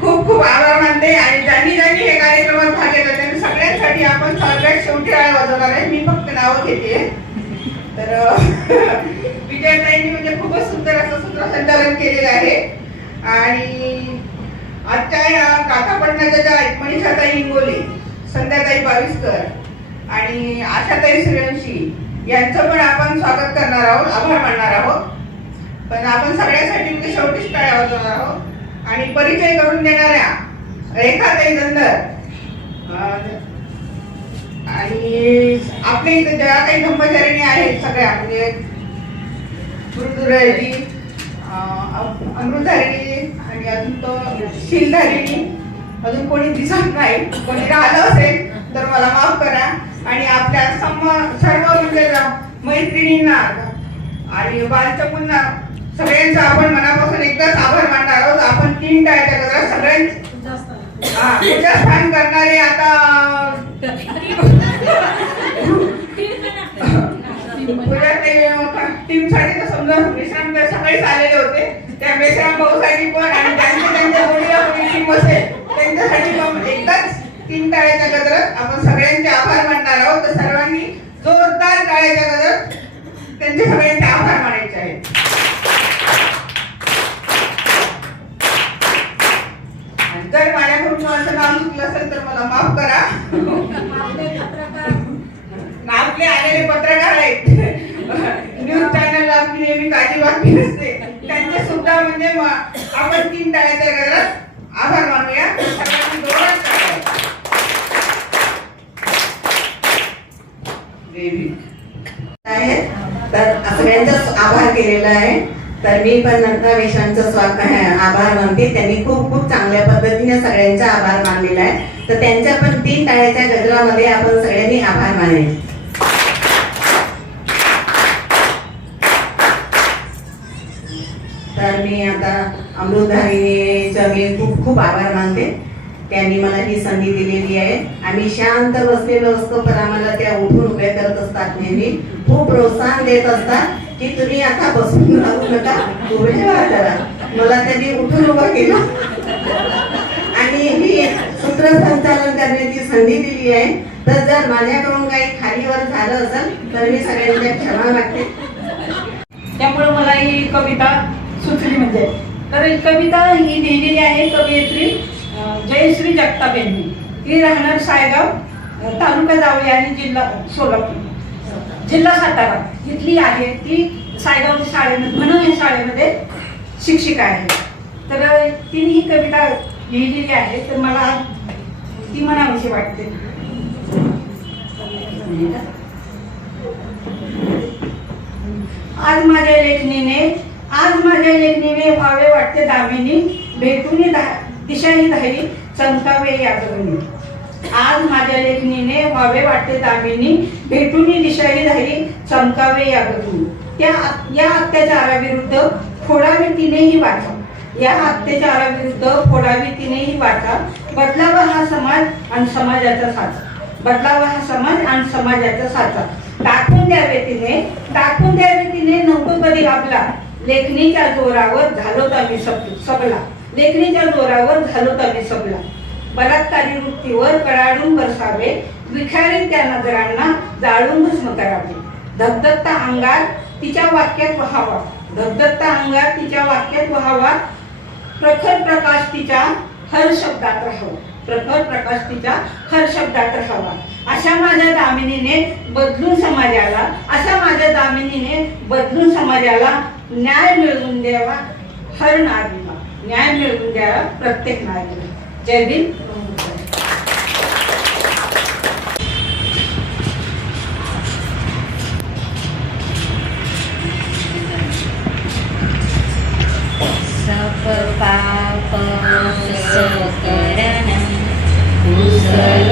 खूप खूप आभार मानते. आणि ज्यांनी ज्यांनी हे कार्यक्रमात भाग घेतला त्यांनी सगळ्यांसाठी आपण सगळ्यात शेवटी टाळ्या वाजवणार आहे. मी फक्त नावं घेते. तर विजयताईंनी म्हणजे खूपच सुंदर असं सूत्रसंचालन केलेलं आहे. आणि आजच्या गाथापटणाच्या ज्या मनीषाताई इंगोले, संध्याताई बाविस्कर आणि आशाताई सूर्यवंशी यांचं पण आपण स्वागत करणार आहोत, आभार मानणार आहोत. पण आपण सगळ्यासाठी म्हणजे शेवटीच टाळ्या वाजवणार आहोत. आणि परिचय करून देणाऱ्या रेखाताई दंदर आणि आपल्या इथे ज्या काही ब्रह्मचारिणी आहेत सगळ्या म्हणजे मृदुराजी, अमृतधारिणी आणि अजून तो शीलधारिणी, अजून कोणी दिसत नाही, कोणी राहिलं असेल तर मला माफ करा. आणि आपल्या सर्व म्हणजे मैत्रिणींना आणि बालचमुंना सगळ्यांचा आपण मनापासून एकदाच आभार मानणार आहोत. आपण 3 टाळ्याच्या गजरात सगळ्यांचे पूजास्थान करणारे आता टीमसाठी तर समजा मेश्राम सकाळीच आलेले होते. त्या मेश्राम भाऊसाठी पण आणि त्यांच्या जोडीला टीम असेल त्यांच्यासाठी पण एकदाच 3 टाळ्याच्या गजरात आपण सगळ्यांचे आभार मानणार आहोत. तर सर्वांनी जोरदार टाळ्याच्या गजरात त्यांचे सगळ्यांचे आभार मानायचे आहेत. जर माझ्याकडून माझं नाव चुकलं असेल तर मला माफ करा. आपले आलेले पत्रकार आहेत, न्यूज चॅनल आपली नेहमी ताजी बातमी नसते, त्यांचे सुद्धा म्हणजे आपण 3 टाळ्याच्या गजरात आभार मानूया. सर्वांनी जोरात आहे. तर सगळ्यांचा आभार केलेला आहे. तर मी पण नंतरवेशांचं आभार मानते. त्यांनी खूप खूप चांगल्या पद्धतीने सगळ्यांचा आभार मानलेला आहे. तर त्यांच्या पण 3 टाळ्याच्या गजरामध्ये आपण सगळ्यांनी आभार मानायचे. तर मी आता अमृतधारिणीचा मी खूप खूप आभार मानते. त्यांनी मला ही संधी दिलेली आहे. आम्ही शांत बसलेलो असतो पण आम्हाला त्या उठून उभे करत असतात, नेहमी खूप प्रोत्साहन देत असतात की तुम्ही आता बसून राहू नका, उभे राहा जरा. मला त्यांनी उठून उभं केलं आणि ही सूत्रसंचालन करण्याची संधी दिली आहे. तर जर माझ्याकडून काही खालीवर झालं असेल तर मी सगळ्यांच्या क्षमा मागते. त्यामुळे मला ही कविता सुचली. म्हणजे तर ही कविता ही लिहिलेली आहे कवयित्री जयश्री जगताप यांनी. ही राहणार सायगाव, तालुका जावळी आणि जिल्हा सोलापूर, जिल्हा सातारा इथली आहे. ती सायगाव शाळेमध्ये म्हणून या शाळेमध्ये शिक्षिका आहे. तर तिने ही कविता लिहिलेली आहे. तर मला ती म्हणावीशी वाटते. आज माझ्या लेखणीने व्हावे वाटते दामिनी, भेटून दिशाही धाई चमकावे या गगनी. आज माझ्या लेखणीने व्हावे वाटते दामिनी, भेटून दिशाही धाई चमकावे या गगनी. या अत्याचाराविरुद्ध फोडावी तिनेही वाचा, या अत्याचाराविरुद्ध फोडावी तिनेही वाचा. बदलावा हा समाज आणि समाजाचा साचा, बदलावा हा समाज आणि समाजाचा साचा. टाकून द्यावे तिने नव्हतं कधी आपला, लेखणीच्या जोरावर झालोत आम्ही सबला, लेखणीच्या जोरावर झालोत आम्ही सबला. बलात्कारी वृत्तीवर कडाडून बरसावे, विखारी त्या नजरांना जाळून भस्म करावे. धगधगता अंगार तिच्या वाक्यात वहावा, धगधगता अंगार तिच्या वाक्यात वहावा. प्रखर प्रकाश तिच्या हर शब्दात राहावा, प्रखर प्रकाश तिच्या हर शब्दात राहावा. अशा माझ्या दामिनीने बदलून समाजाला, अशा माझ्या दामिनीने बदलून समाजाला न्याय मिळवून द्यावा हर नारीला, न्याय मिळवून द्यावा प्रत्येक नारीला. जय भीम. सप पाप सकरणं कुशल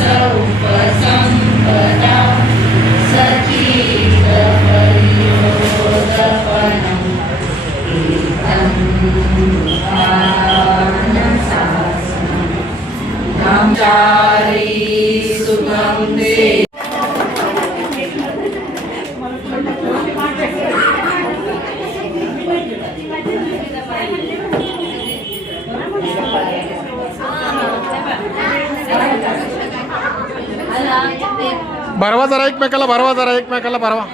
सौपसंपदा सचीत परियोदपनं एतं आनसासनं ब्रह्मचारी सुखं ते. भरवा जरा एकमेकाला भरवा, जरा एकमेकाला भरवा.